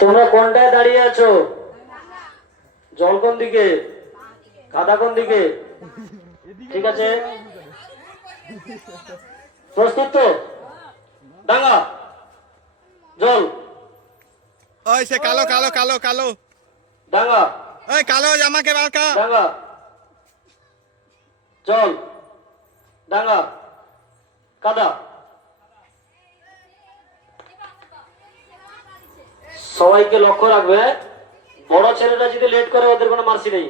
তোমরা কোনটায় দাঁড়িয়ে আছো? জল কোন দিকে, কাদা কোন দিকে? ঠিক আছে, প্রস্তুত তো? ডাঙ্গা, জল। ওই সে কালো কালো কালো কালো ডাঙ্গা, ওই কালো জামাকে বালকা ডাঙ্গা, জল। ডাঙ্গা, কাদা। সবাইকে লক্ষ্য রাখবে, বড় ছেলেরা যদি লেট করে ওদের কোনো মার্সি নেই,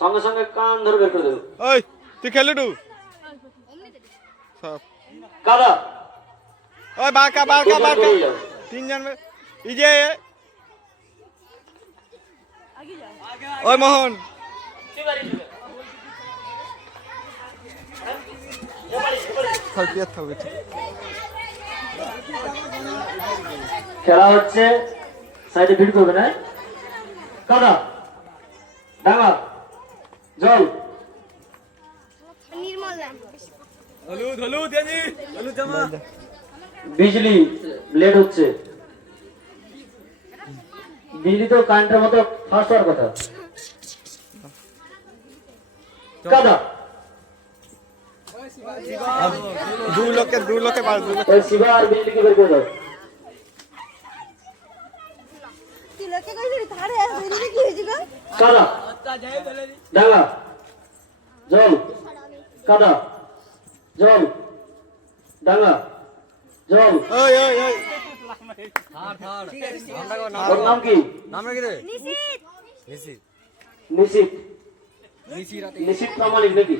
সঙ্গে সঙ্গে কান ধরে বের করে দেবে। ওই তুই খেলুডু সব কাদা, ওই বালকা বালকা বালকা তিনজন এই যে ওই মোহন খেলা হচ্ছে, সাইডে ভিড় করবে না। কাদা, ডাঙ্গা, জল। হলুদ হলুদ হলুদ জামা বিজলি লেট হচ্ছে। বিজলি তো কারেন্টের মতো ফাস্ট হওয়ার কথা। কাদা, দু লোকে বাল দু লোকে ওই শিবা আর বিজলিকে বের করে দাও। কাদা, ডাঙ্গা, জল। কাদা, জল। ডাঙ্গা, জল। ওই ওই ওই ওর নাম কি? নিশিত। নিশিত প্রামাণিক নাকি?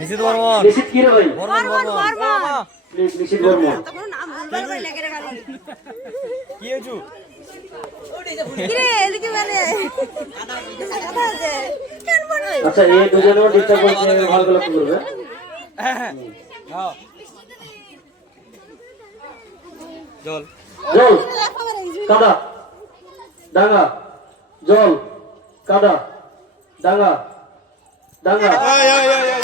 নিশিত বর্মন নিশিত কি রে ভাই? প্লিজ, নিশিত বর্মন। কি হয়েছু আচ্ছা, এই দুজনেও ডিস্টার্ব করছে, ভালো করে লক্ষ্য করবে। জল জল, কাদা, ডাঙ্গা, জল। কাদা, ডাঙ্গা, ডাঙ্গা, ওই ওই ওই